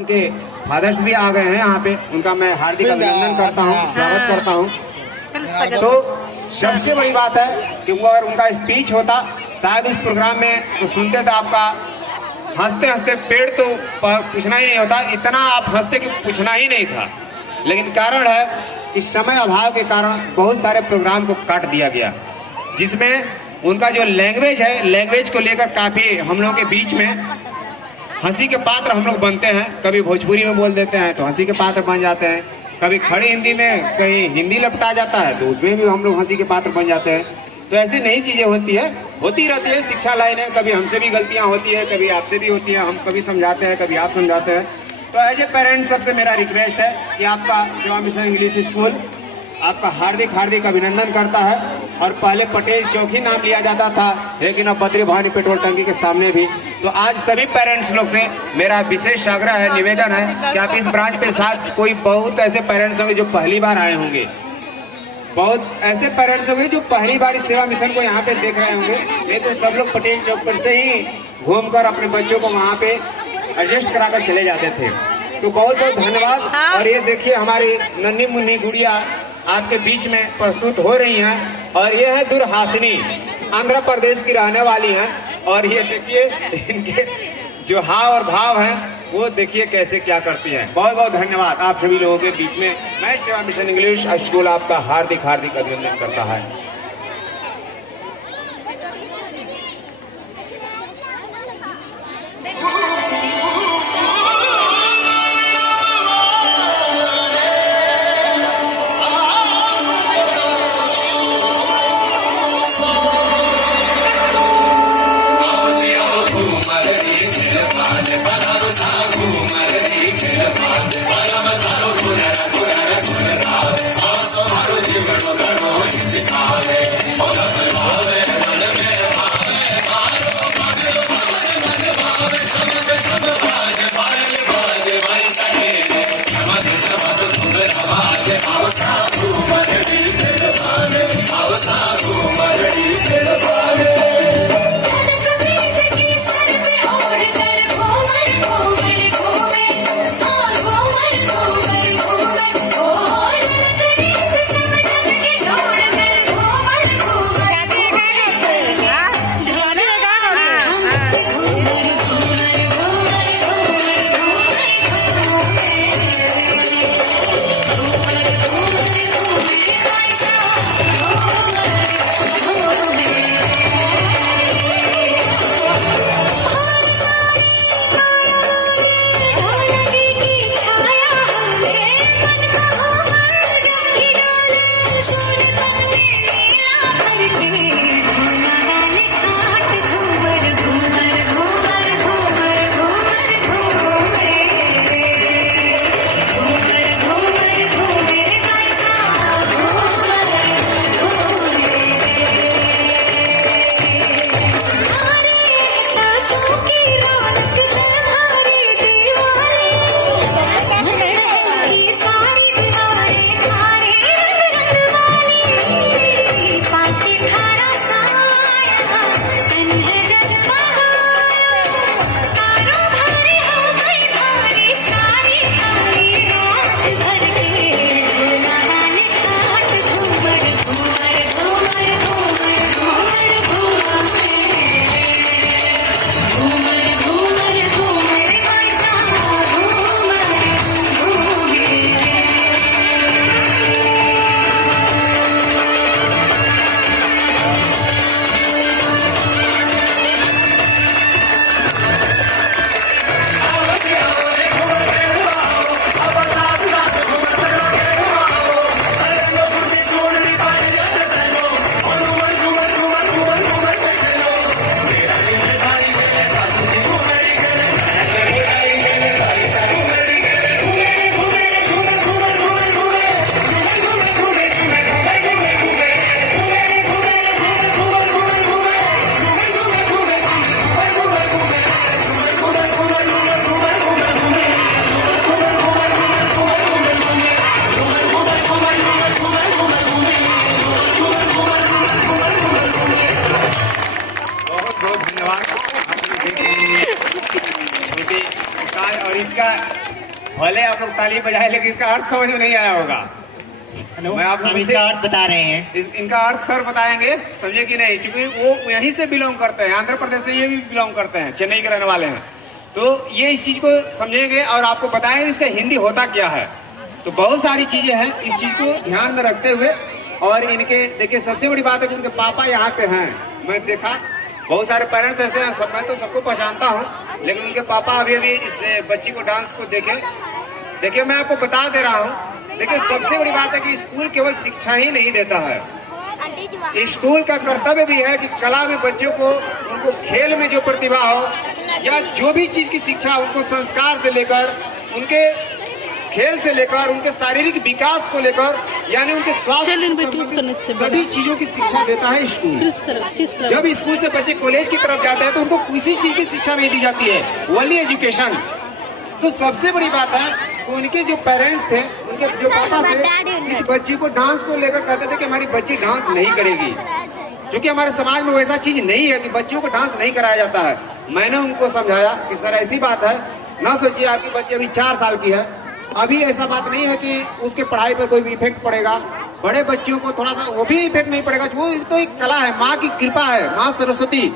उनके फादर्स भी आ गए हैं यहाँ पे, उनका मैं हार्दिक अभिनंदन करता हूँ, स्वागत करता हूँ। तो सबसे बड़ी बात है कि अगर उनका स्पीच होता शायद इस प्रोग्राम में तो सुनते थे आपका हंसते हंसते पेड़ तो पूछना ही नहीं होता, इतना आप हंसते कि पूछना ही नहीं था। लेकिन कारण है कि समय अभाव के कारण बहुत सारे प्रोग्राम को काट दिया गया, जिसमें उनका जो लैंग्वेज है, लैंग्वेज को लेकर काफी हम लोगों के बीच में हंसी के पात्र हम लोग बनते हैं। कभी भोजपुरी में बोल देते हैं तो हंसी के पात्र बन जाते हैं, कभी खड़ी हिंदी में कहीं हिंदी लपटा जाता है तो उसमें भी हम लोग हंसी के पात्र बन जाते हैं। तो ऐसी नई चीजें होती रहती है। शिक्षा लाइन है, कभी हमसे भी गलतियां होती है, कभी आपसे भी होती है, हम कभी समझाते हैं, कभी आप समझाते हैं। तो एज ए पेरेंट्स सबसे मेरा रिक्वेस्ट है कि आपका सेवा मिशन इंग्लिश स्कूल आपका हार्दिक हार्दिक अभिनंदन करता है। और पहले पटेल चौक ही नाम लिया जाता था, लेकिन अब बद्री भवानी पेट्रोल टंकी के सामने भी। तो आज सभी पेरेंट्स लोग से मेरा विशेष आग्रह है, निवेदन है कि आप इस ब्रांच पे साथ कोई बहुत ऐसे पेरेंट्स होंगे जो पहली बार आए होंगे, बहुत ऐसे पेरेंट्स होंगे जो पहली बार इस सेवा मिशन को यहाँ पे देख रहे होंगे। नहीं तो सब लोग पटेल चौक पर से ही घूमकर अपने बच्चों को वहाँ पे एडजस्ट कराकर चले जाते थे। तो बहुत बहुत धन्यवाद। और ये देखिए हमारी नन्ही मुन्नी गुड़िया आपके बीच में प्रस्तुत हो रही हैं, और ये है दुर्हासिनी, आंध्र प्रदेश की रहने वाली हैं। और ये देखिए इनके जो हाव और भाव हैं वो देखिए कैसे क्या करती हैं। बहुत बहुत धन्यवाद आप सभी लोगों के बीच में। मैं सेवा मिशन इंग्लिश स्कूल आपका हार्दिक हार्दिक अभिनंदन करता है। भले आप लोग ताली बजाए, लेकिन इसका अर्थ समझ में नहीं आया होगा। मैं आपको हम इसका अर्थ बता रहे हैं। इनका अर्थ सर बताएंगे, समझे कि नहीं, क्योंकि वो यहीं से बिलोंग करते हैं, आंध्र प्रदेश से ये भी बिलोंग करते हैं, चेन्नई के रहने वाले हैं। तो ये इस चीज को समझेंगे और आपको बताएंगे इसका हिंदी होता क्या है। तो बहुत सारी चीजें हैं, इस चीज को ध्यान में रखते हुए। और इनके देखिए सबसे बड़ी बात है कि उनके पापा यहाँ पे हैं। मैं देखा बहुत सारे पेरेंट्स ऐसे हैं, सब मैं तो सबको पहचानता हूँ, लेकिन उनके पापा अभी अभी इस बच्ची को डांस को देखिए मैं आपको बता दे रहा हूँ। देखिए सबसे बड़ी बात है कि स्कूल केवल शिक्षा ही नहीं देता है, स्कूल का कर्तव्य भी है कि कला में बच्चों को, उनको खेल में जो प्रतिभा हो या जो भी चीज की शिक्षा, उनको संस्कार से लेकर, उनके खेल से लेकर, उनके शारीरिक विकास को लेकर, यानी उनके स्वास्थ्य सभी चीजों की शिक्षा देता है स्कूल। जब स्कूल से बच्चे कॉलेज की तरफ जाते हैं तो उनको किसी चीज की शिक्षा नहीं दी जाती है, ओनली एजुकेशन। तो सबसे बड़ी बात है कि उनके जो पेरेंट्स थे, उनके जो पापा थे, इस बच्ची को डांस को लेकर कहते थे कि हमारी बच्ची डांस नहीं करेगी, क्योंकि हमारे समाज में वैसा चीज नहीं है कि बच्चियों को डांस नहीं कराया जाता है। मैंने उनको समझाया कि सर ऐसी बात है, ना सोचिए आपकी बच्ची अभी 4 साल की है, अभी ऐसा बात नहीं है कि उसके पढ़ाई पर कोई भी इफेक्ट पड़ेगा। बड़े बच्चों को थोड़ा सा वो भी इफेक्ट नहीं पड़ेगा, वो तो एक कला है, माँ की कृपा है, माँ सरस्वती